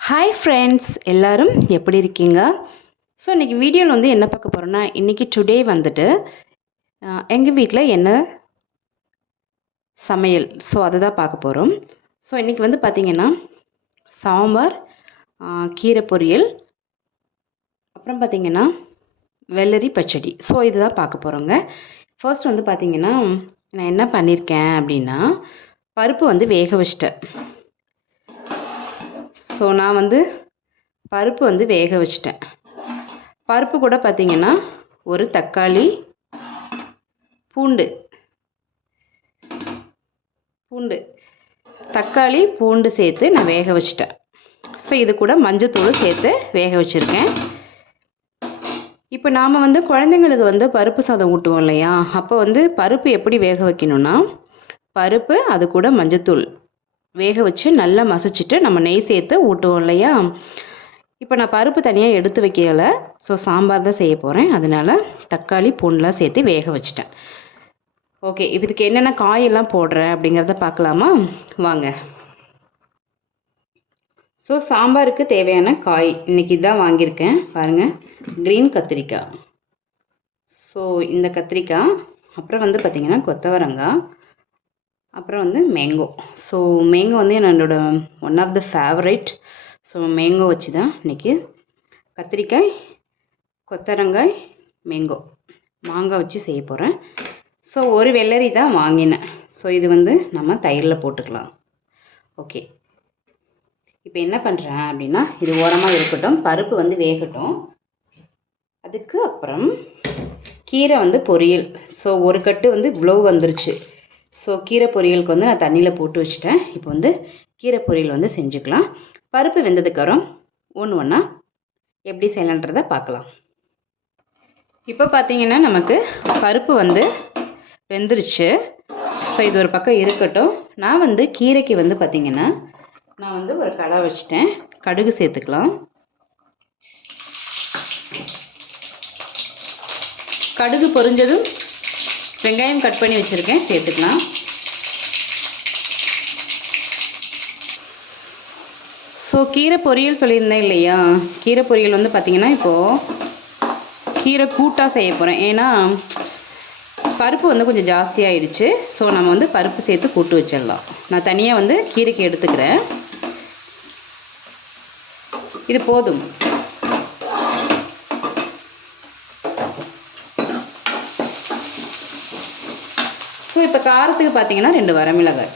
Hi friends எல்லாரும் எப்படி இருக்கீங்க? ஸோ இன்றைக்கி வீடியோவில் வந்து என்ன பார்க்க போகிறோன்னா இன்றைக்கி டுடே வந்துட்டு எங்கள் வீட்டில் என்ன சமையல்? ஸோ அதை தான் பார்க்க போகிறோம் ஸோ இன்றைக்கி வந்து பார்த்திங்கன்னா சாம்பார் கீரை பொரியல் அப்புறம் பார்த்திங்கன்னா வெள்ளரி பச்சடி. ஸோ இதுதான் பார்க்க போகிறோங்க ஃபர்ஸ்ட் வந்து பார்த்திங்கன்னா நான் என்ன பண்ணியிருக்கேன் அப்படின்னா பருப்பு வந்து வேக வச்சிட்டேன். ஸோ நான் வந்து பருப்பு வந்து வேக வச்சிட்டேன். பருப்பு கூட பார்த்திங்கன்னா ஒரு தக்காளி பூண்டு பூண்டு தக்காளி பூண்டு சேர்த்து நான் வேக வச்சிட்டேன். ஸோ இது கூட மஞ்சத்தூள் சேர்த்து வேக வச்சுருக்கேன். இப்போ நாம் வந்து குழந்தைங்களுக்கு வந்து பருப்பு சாதம் ஊட்டுவோம் இல்லையா? அப்போ வந்து பருப்பு எப்படி வேக வைக்கணும்னா பருப்பு அது கூட மஞ்சத்தூள். வேக வச்சு நல்லா மசிச்சுட்டு நம்ம நெய் சேர்த்து ஊட்டுவோம் இல்லையா? இப்போ நான் பருப்பு தனியாக எடுத்து வைக்கல. ஸோ சாம்பார் தான் செய்ய போகிறேன் அதனால தக்காளி பூண்டுலாம் சேர்த்து வேக வச்சிட்டேன். ஓகே இப்போ இதுக்கு என்னென்ன காயெல்லாம் போடுறேன் அப்படிங்கிறத பார்க்கலாமா? வாங்க. ஸோ சாம்பாருக்கு தேவையான காய் இன்றைக்கி தான் வாங்கியிருக்கேன். பாருங்கள் க்ரீன் கத்திரிக்காய். ஸோ இந்த கத்திரிக்காய் அப்புறம் வந்து பார்த்திங்கன்னா கொத்தவரங்காய். அப்புறம் வந்து மேங்கோ ஸோ மேங்கோ வந்து என்னோட one of the favourite so mango வச்சு தான் இன்றைக்கி கத்திரிக்காய் கொத்தரங்காய் மேங்கோ மாங்காய் வச்சு செய்ய போகிறேன் ஸோ ஒரு வெள்ளரி தான் வாங்கினேன். ஸோ இது வந்து நம்ம தயிரில் போட்டுக்கலாம். ஓகே இப்போ என்ன பண்ணுறேன் அப்படின்னா இது ஓரமாக இருக்கட்டும். பருப்பு வந்து வேகட்டும். அதுக்கு அப்புறம் கீரை வந்து பொரியல். ஸோ ஒரு கட்டு வந்து இவ்வளோ வந்துருச்சு. ஸோ கீரை பொரியலுக்கு வந்து நான் தண்ணியில் போட்டு வச்சுட்டேன். இப்போ வந்து கீரை பொரியல் வந்து செஞ்சுக்கலாம். பருப்பு வெந்ததுக்கப்புறம் ஒன்று ஒன்றா எப்படி செய்யலான்றதை பார்க்கலாம். இப்போ பார்த்தீங்கன்னா நமக்கு பருப்பு வந்து வெந்துருச்சு. ஸோ இது ஒரு பக்கம் இருக்கட்டும். நான் வந்து கீரைக்கு வந்து பார்த்திங்கன்னா நான் வந்து ஒரு கடை வச்சுட்டேன். கடுகு சேர்த்துக்கலாம். கடுகு பொரிஞ்சதும் வெங்காயம் கட் பண்ணி வச்சுருக்கேன். சேர்த்துக்கலாம் ஸோ கீரை பொரியல் சொல்லியிருந்தேன் இல்லையா? கீரை பொரியல் வந்து பார்த்திங்கன்னா இப்போது கீரை கூட்டாக செய்ய போகிறேன் ஏன்னா பருப்பு வந்து கொஞ்சம் ஜாஸ்தியாகிடுச்சு ஸோ நம்ம வந்து பருப்பு சேர்த்து கூட்டு வச்சிடலாம். நான் தனியாக வந்து கீரைக்கு எடுத்துக்கிறேன். இது போதும் ஸோ இப்போ காரத்துக்கு பார்த்தீங்கன்னா ரெண்டு வரமிளகாய்.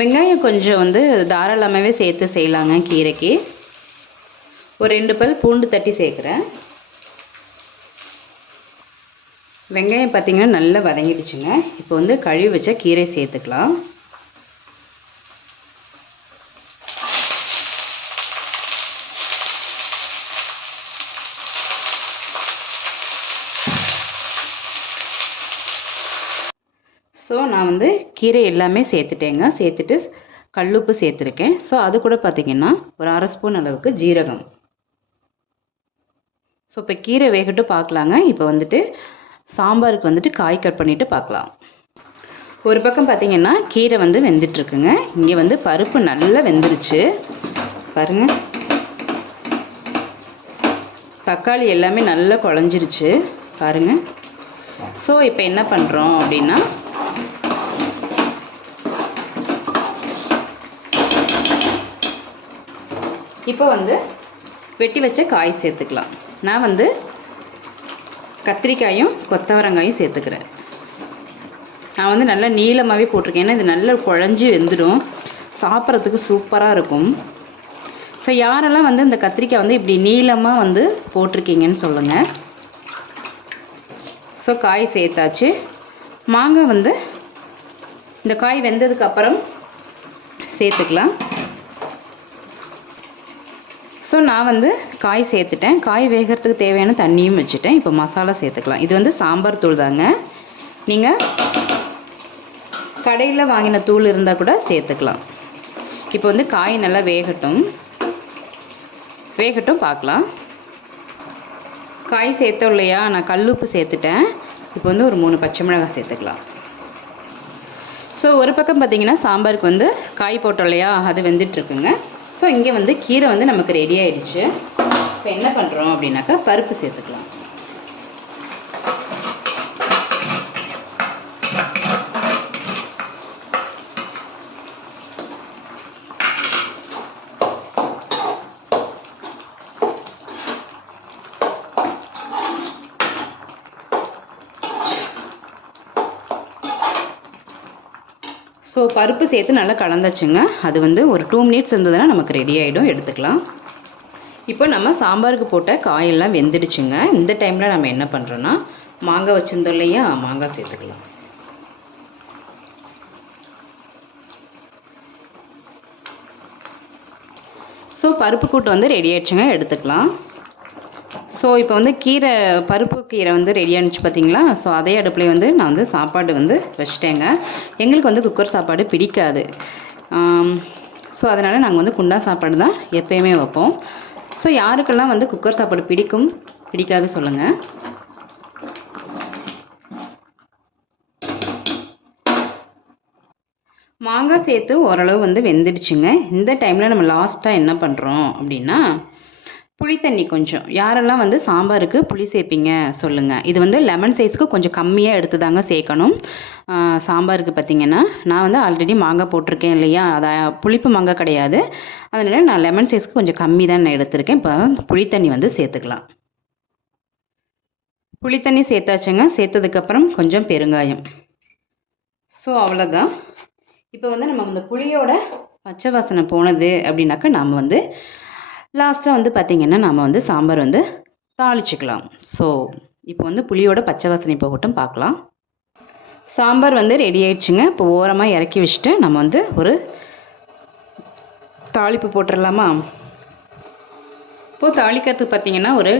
வெங்காயம் கொஞ்சம் வந்து தாராளமாகவே சேர்த்து செய்யலாங்க கீரைக்கு. ஒரு ரெண்டு பல் பூண்டு தட்டி சேர்க்குறேன். வெங்காயம் பார்த்தீங்கன்னா நல்லா வதங்கிடுச்சுங்க. இப்போ வந்து கழுவி வச்ச கீரை சேர்த்துக்கலாம் ஸோ நான் வந்து கீரை எல்லாமே சேர்த்துட்டேங்க. சேர்த்துட்டு கல்லுப்பு சேர்த்துருக்கேன். ஸோ அது கூட பார்த்திங்கன்னா ஒரு அரை ஸ்பூன் அளவுக்கு ஜீரகம். ஸோ இப்போ கீரை வேகட்டும் பார்க்கலாங்க இப்போ வந்துட்டு சாம்பாருக்கு வந்துட்டு காய் கட் பண்ணிவிட்டு பார்க்கலாம் ஒரு பக்கம் பார்த்திங்கன்னா கீரை வந்து வெந்துட்டுருக்குங்க. இங்கே வந்து பருப்பு நல்லா வெந்துருச்சு. பாருங்கள் தக்காளி எல்லாமே நல்லா குழஞ்சிருச்சு. பாருங்கள் ஸோ இப்போ என்ன பண்ணுறோம் அப்படின்னா இப்போ வந்து வெட்டி வச்ச காய் சேர்த்துக்கலாம். நான் வந்து கத்திரிக்காயும் கொத்தவரங்காயும் சேர்த்துக்கிறேன். நான் வந்து நல்லா நீளமாகவே போட்டிருக்கேன். ஏன்னா இது நல்லா குழஞ்சி வெந்துடும். சாப்பிட்றதுக்கு சூப்பராக இருக்கும். ஸோ யாரெல்லாம் வந்து இந்த கத்திரிக்காய் வந்து இப்படி நீளமாக வந்து போட்டிருக்கீங்கன்னு சொல்லுங்கள் ஸோ காய் சேர்த்தாச்சு. மாங்காய் வந்து இந்த காய் வெந்ததுக்கு அப்புறம் சேர்த்துக்கலாம். ஸோ நான் வந்து காய் சேர்த்துட்டேன். காய் வேகிறதுக்கு தேவையான தண்ணியும் வச்சுட்டேன். இப்போ மசாலா சேர்த்துக்கலாம். இது வந்து சாம்பார் தூள் தாங்க. நீங்கள் கடையில் வாங்கின தூள் இருந்தால் கூட சேர்த்துக்கலாம். இப்போ வந்து காய் நல்லா வேகட்டும். வேகட்டும் பார்க்கலாம். காய் சேர்த்தோம் இல்லையா நான் கல்லுப்பு சேர்த்துட்டேன். இப்போ வந்து ஒரு மூணு பச்சை மிளகாய் சேர்த்துக்கலாம். ஸோ ஒரு பக்கம் பார்த்தீங்கன்னா சாம்பாருக்கு வந்து காய் போட்டோம் இல்லையா? அது வெந்துட்டுருக்குங்க ஸோ இங்கே வந்து கீரை வந்து நமக்கு ரெடி ஆயிடுச்சு. இப்போ என்ன பண்ணுறோம் அப்படின்னாக்கா பருப்பு சேர்த்துக்கலாம். ஸோ பருப்பு சேர்த்து நல்லா கலந்தாச்சுங்க. அது வந்து ஒரு டூ மினிட்ஸ் இருந்ததுன்னா நமக்கு ரெடி ஆகிடும் எடுத்துக்கலாம். இப்போ நம்ம சாம்பாருக்கு போட்ட காயெல்லாம் வெந்துடுச்சுங்க. இந்த டைமில் நம்ம என்ன பண்ணுறோன்னா மாங்காய் வச்சுருந்தோம் இல்லையா? மாங்காய் சேர்த்துக்கலாம். ஸோ பருப்பு கூட்டு வந்து ரெடி ஆயிடுச்சுங்க. எடுத்துக்கலாம். ஸோ இப்போ வந்து கீரை பருப்பு கீரை வந்து ரெடி ஆனிச்சு பார்த்தீங்களா ஸோ அதே அடுப்புலேயே வந்து நான் வந்து சாப்பாடு வந்து வச்சிட்டேங்க. எங்களுக்கு வந்து குக்கர் சாப்பாடு பிடிக்காது. ஸோ அதனால் நாங்கள் வந்து குண்டா சாப்பாடு தான் எப்போயுமே வைப்போம். ஸோ யாருக்கெல்லாம் வந்து குக்கர் சாப்பாடு பிடிக்கும் பிடிக்காது சொல்லுங்கள் மாங்காய் சேர்த்து ஓரளவு வந்து வெந்துடுச்சுங்க. இந்த டைமில் நம்ம லாஸ்ட்டாக என்ன பண்ணுறோம் அப்படின்னா புளி தண்ணி கொஞ்சம். யாரெல்லாம் வந்து சாம்பாருக்கு புளி சேர்ப்பீங்க சொல்லுங்கள் இது வந்து லெமன் சைஸ்க்கு கொஞ்சம் கம்மியாக எடுத்து தாங்க சேர்க்கணும் சாம்பாருக்கு பார்த்தீங்கன்னா நான் வந்து ஆல்ரெடி மாங்காய் போட்டிருக்கேன் இல்லையா? அதை புளிப்பு மாங்காய் கிடையாது. அதனால் நான் லெமன் சைஸ்க்கு கொஞ்சம் கம்மி தான் நான் எடுத்திருக்கேன். இப்போ புளி தண்ணி வந்து சேர்த்துக்கலாம் புளி தண்ணி சேர்த்தாச்சுங்க சேர்த்ததுக்கப்புறம் கொஞ்சம் பெருங்காயம். ஸோ அவ்வளோதான் இப்போ வந்து நம்ம அந்த புளியோட பச்சை வாசனை போனது அப்படின்னாக்கா நாம் வந்து லாஸ்ட்டாக வந்து பார்த்திங்கன்னா நம்ம வந்து சாம்பார் வந்து தாளிச்சிக்கலாம். ஸோ இப்போ வந்து புளியோட பச்சை வாசனை போகட்டும் பார்க்கலாம் சாம்பார் வந்து ரெடி ஆயிடுச்சுங்க. இப்போ ஓரமாக இறக்கி வச்சுட்டு நம்ம வந்து ஒரு தாளிப்பு போட்டுடலாமா இப்போது தாளிக்கிறதுக்கு பார்த்தீங்கன்னா ஒரு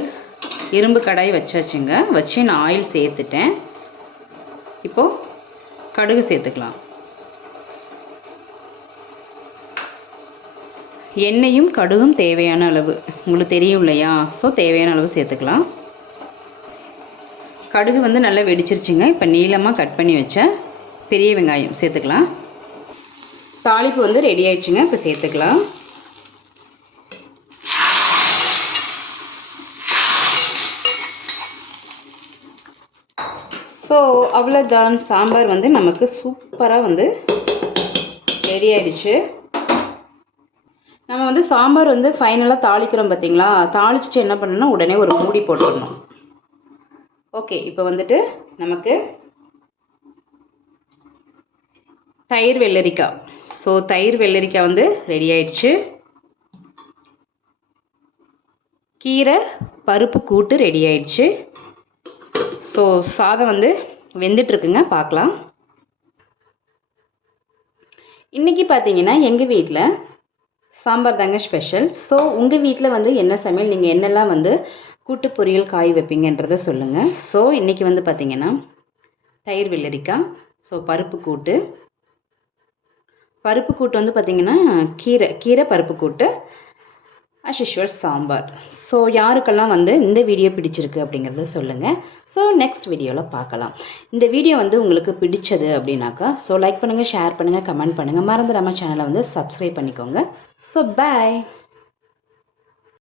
இரும்பு கடாய் வச்சாச்சுங்க. வச்சு நான் ஆயில் சேர்த்துட்டேன். இப்போது கடுகு சேர்த்துக்கலாம். எண்ணெயும் கடுகும் தேவையான அளவு. உங்களுக்கு தெரியும் இல்லையா? ஸோ தேவையான அளவு சேர்த்துக்கலாம். கடுகு வந்து நல்லா வெடிச்சிருச்சுங்க. இப்போ நீளமாக கட் பண்ணி வச்ச பெரிய வெங்காயம் சேர்த்துக்கலாம். தாளிப்பு வந்து ரெடி ஆயிடுச்சுங்க. இப்போ சேர்த்துக்கலாம். ஸோ அவ்வளோதான் சாம்பார் வந்து நமக்கு சூப்பராக வந்து ரெடி ஆயிடுச்சு. நம்ம வந்து சாம்பார் வந்து ஃபைனலாக தாளிக்கிறோம் பார்த்தீங்களா தாளிச்சிட்டு என்ன பண்ணணும் உடனே ஒரு மூடி போட்டுடணும். ஓகே இப்போ வந்துட்டு நமக்கு தயிர் வெள்ளரிக்காய். ஸோ தயிர் வெள்ளரிக்காய் வந்து ரெடி ஆயிடுச்சு. கீரை பருப்பு கூட்டு ரெடி ஆயிடுச்சு. ஸோ சாதம் வந்து வெந்துட்டுருக்குங்க பார்க்கலாம் இன்றைக்கி பார்த்தீங்கன்னா எங்கள் வீட்டில் சாம்பார் தாங்க ஸ்பெஷல் ஸோ உங்கள் வீட்டில் வந்து என்ன சமையல்? நீங்கள் என்னெல்லாம் வந்து கூட்டு பொரியல் காய் வைப்பீங்கன்றத சொல்லுங்கள் ஸோ இன்றைக்கி வந்து பார்த்திங்கன்னா தயிர் வெள்ளரிக்காய் ஸோ பருப்பு கூட்டு. பருப்பு கூட்டு வந்து பார்த்திங்கன்னா கீரை கீரை பருப்பு கூட்டு அஸ் சாம்பார். ஸோ யாருக்கெல்லாம் வந்து இந்த வீடியோ பிடிச்சிருக்கு அப்படிங்கிறத சொல்லுங்கள் ஸோ நெக்ஸ்ட் வீடியோவில் பார்க்கலாம் இந்த வீடியோ வந்து உங்களுக்கு பிடிச்சது அப்படின்னாக்கா ஸோ லைக் பண்ணுங்கள் ஷேர் பண்ணுங்கள் கமெண்ட் பண்ணுங்கள் மறந்துடாமல் சேனலை வந்து சப்ஸ்கிரைப் பண்ணிக்கோங்க. So bye